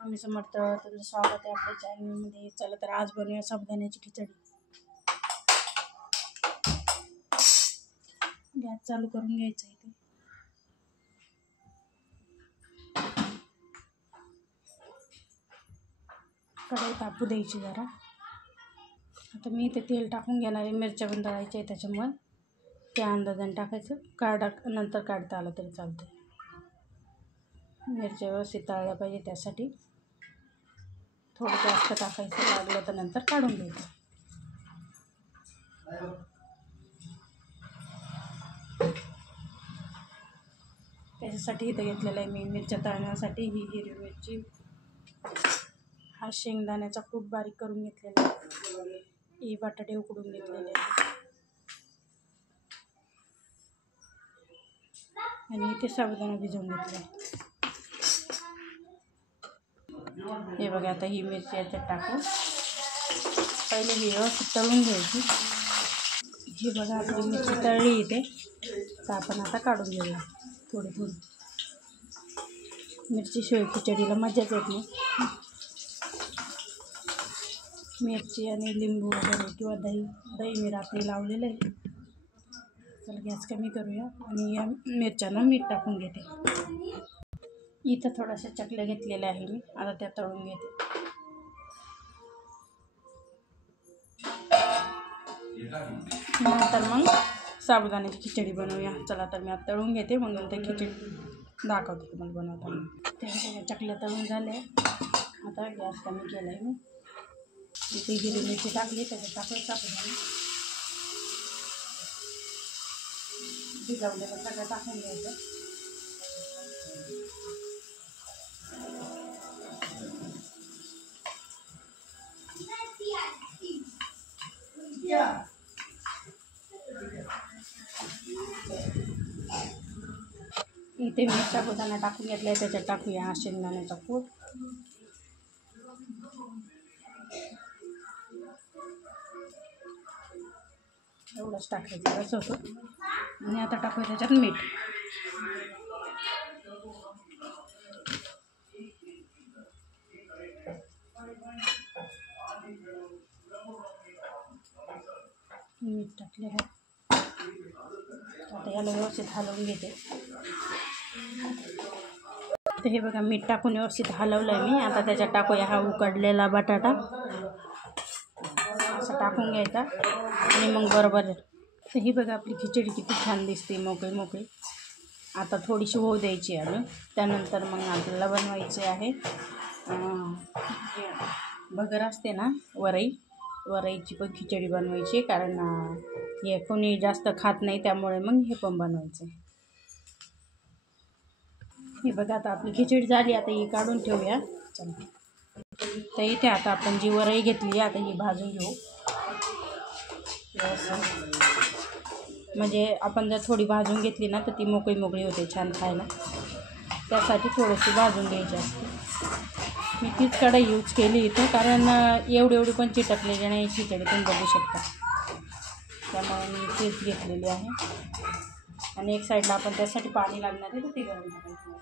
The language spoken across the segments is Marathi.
आम्ही समर्थ तुमचं स्वागत आहे आपल्या चॅनलमध्ये. चला तर आज बनवूया साबुदाण्याची खिचडी. गॅस चालू करून घ्यायचा इथे. कढई तापू द्यायची जरा. आता मी इथे तेल टाकून घेणार आहे. मिरच्या पण तळायच्या आहे त्याच्यामुळे त्या अंदाजाने टाकायचं. नंतर काढता आलं तरी चालतं. मिरच्या व्यवस्थित तळल्या पाहिजे, त्यासाठी थोडं जास्त टाकायचं. लागलं तर नंतर काढून घ्यायचं. त्याच्यासाठी इथं घेतलेलं आहे मी मिरच्या तळण्यासाठी. ही हिरवी मिरची, हा शेंगदाण्याचा कूट बारीक करून घेतलेला आहे. ही बटाटे उकडून घेतलेले आहे आणि इथे साबुदाणा भिजवून घेतला आहे. हे बघा, आता ही मिरची याच्यात टाकू. पहिले ही व्यवस्थित तळून घ्यायची. ही बघा आपली मिरची तळली इथे. तर आपण आता काढून घेऊया थोडी थोडी. मिरची शिवाय खिचडीला मजाच येत नाही. मिरची आणि लिंबू वगैरे किंवा दही मी रात्री लावलेलं आहे. चला गॅस कमी करूया आणि या मिरच्यांना मीठ टाकून घेते. इथं थोड्याशा चकल्या घेतलेल्या आहे मी. आता त्या तळून घेते. नंतर मग साबुदाण्याची खिचडी बनवूया. चला तर मी आता तळून घेते, मग नंतर खिचडी दाखवते तुम्हाला बनवताना. त्या चकल्या तळून झाल्या. आता गॅस कमी केला आहे मी. इथे हिरवी मिरची टाकली, त्याच्यात टाकलं साबुदाणा. भिजवलेलं सगळं टाकून घ्यायचं. इथे मी साबुदाणा टाकून घेतला आहे. त्याच्यात टाकूया हा शेंगदाण्याचा कूट. एवढंच टाकायचं, बस होतं. आणि आता टाकूया त्याच्यात मीठ. मीठ टाकले आहे. आता याला व्यवस्थित हलवून घेते. तर हे बघा, मीठ टाकून व्यवस्थित हलवलं आहे मी. आता त्याच्यात टाकूया हा उकडलेला बटाटा. असं टाकून घ्यायचा आणि मग बरोबर. तर ही बघा आपली खिचडी किती छान दिसते, मोकळी मोकळी. आता थोडीशी होऊ द्यायची अजून. त्यानंतर मग आपल्याला बनवायचे आहे भगर असते ना, वरईची पण खिचडी बनवायची. कारण हे कोणी जास्त खात नाही, त्यामुळे मग हे पण बनवायचं. हे बघा, आता आपली खिचडी झाली. आता ही काढून ठेवूया. चला, तर इथे आता आपण जी वरई घेतली, आता ही भाजून घेऊ. म्हणजे आपण जर थोडी भाजून घेतली ना, तर ती मोकळी मोकळी होते, छान खायला. त्यासाठी थोडीशी भाजून घ्यायची असते. मी तीच कढई यूज केली इथं, कारण एवढी पण चिटकलेली नाही खिचडी, तुम्ही बघू शकता. त्यामुळे मी तीच घेतलेली आहे. आणि एक साईडला आपण त्यासाठी पाणी लागणार आहे, तर ते गरम करायचं.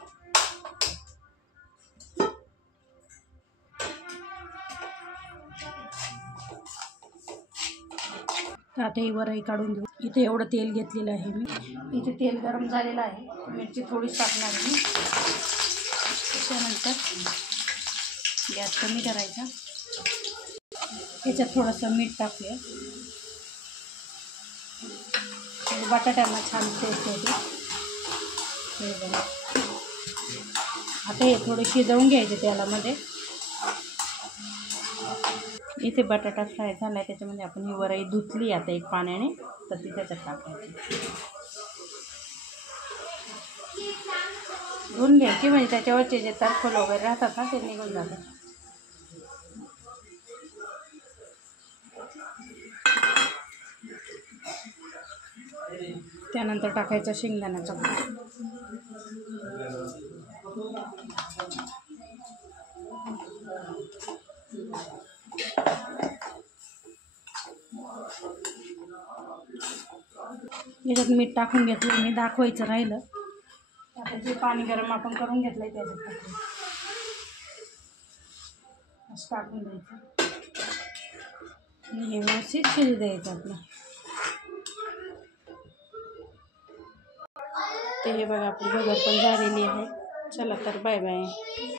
आता ही वरई काढून घेऊ. इथे एवढं तेल घेतलेलं आहे मी. इथे तेल गरम झालेलं आहे. मिरची थोडीच टाकणार आहे मी. त्याच्यानंतर गॅस कमी करायचा. त्याच्यात थोडंसं मीठ टाकूया. बटाट्यांना छान टेस्ट येते. हे बघा, आता हे थोडे शिजवून घ्यायचे तेलामध्ये. इथे बटाटा फ्राय झाला आहे. त्याच्यामध्ये आपण ही वरई धुतली आता एक पाण्याने, तर ती त्याच्यात टाकायची. धुवून घ्यायची, म्हणजे त्याच्यावरचे जे टरफल वगैरे राहतात ना, ते निघून जातात. त्यानंतर टाकायचं शेंगदाण्याचा कूट. याच्यात मीठ टाकून घेतलं मी, दाखवायचं राहिलं. आता जे पाणी गरम आपण करून घेतलं आहे त्याच्यात टाकलं. असं टाकून द्यायचं आणि हे व्यवस्थित शिजू द्यायचं आपलं. ते हे बघा आपली भगर पण झालेली आहे. चला तर बाय बाय.